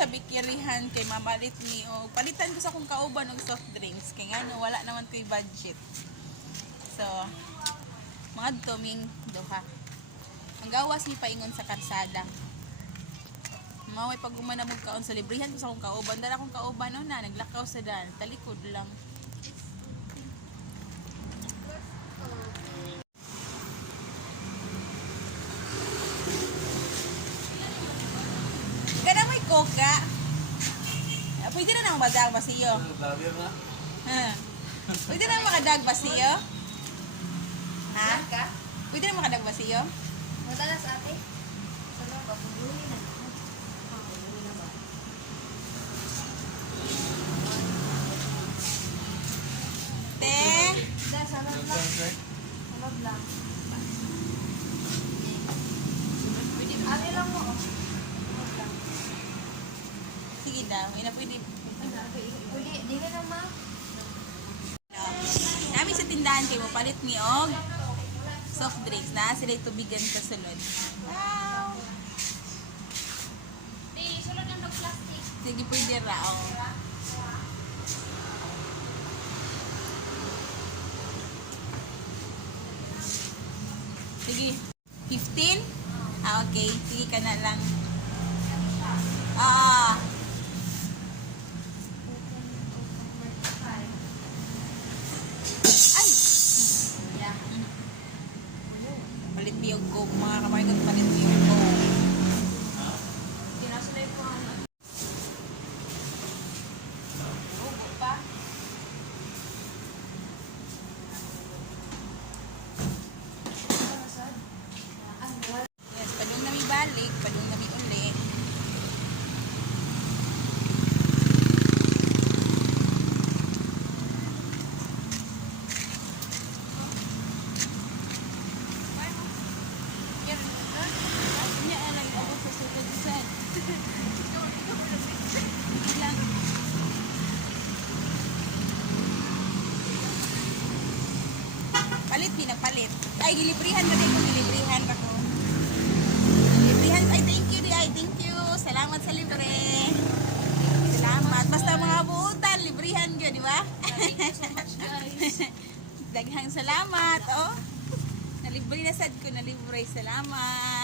sa bikirihan kay mamalit ni o palitan ko sa akong kauban og soft drinks kay ngano wala naman ko'y budget. So, mga tuming duha. Ang gawas ni paingon sa karsada. Maway pag umanamog kaon sa librihan ko sa akong kauban, dala akong kauban no na naglakaw sa dan, talikod lang. Kada may koka. Pwede na nang madag basiyo. Pwede na makadag basiyo? Ha? Pwede na makadag basiyo? Madalas ate. Sa mga pagbubuhin na. Te. Salad lang. Salad lang. Ano lang mo? Salad lang. Sige daw, ina pwede. Pwede, di ka na ma. Kami sa tindahan kayo, palit ni og soft drinks na sila tubigan sa sulod. Wow! Sulod lang ng plastic. Sige, pwede ra. Oh. Sige. 15? Ah, okay. Sige ka na lang. Ah. Ay! Yeah. Palit mo yung coke. Mga kamay ko, palit mo yung coke. Tinasulay ko ano. Ubo pa. Yes, padung nami balik, padung nami uli. Niya alay ako sa sulod sad. Lang. Palit pinapalit. Ay gilibrihan ba din ko gilibrihan ba ko? Librihan ay thank you di ay thank you. Salamat sa libre. Salamat. Basta mga buutan librihan gyud di ba? Thank you so much guys. Daghang salamat oh. Nalibre na sad ko nalibre. Salamat.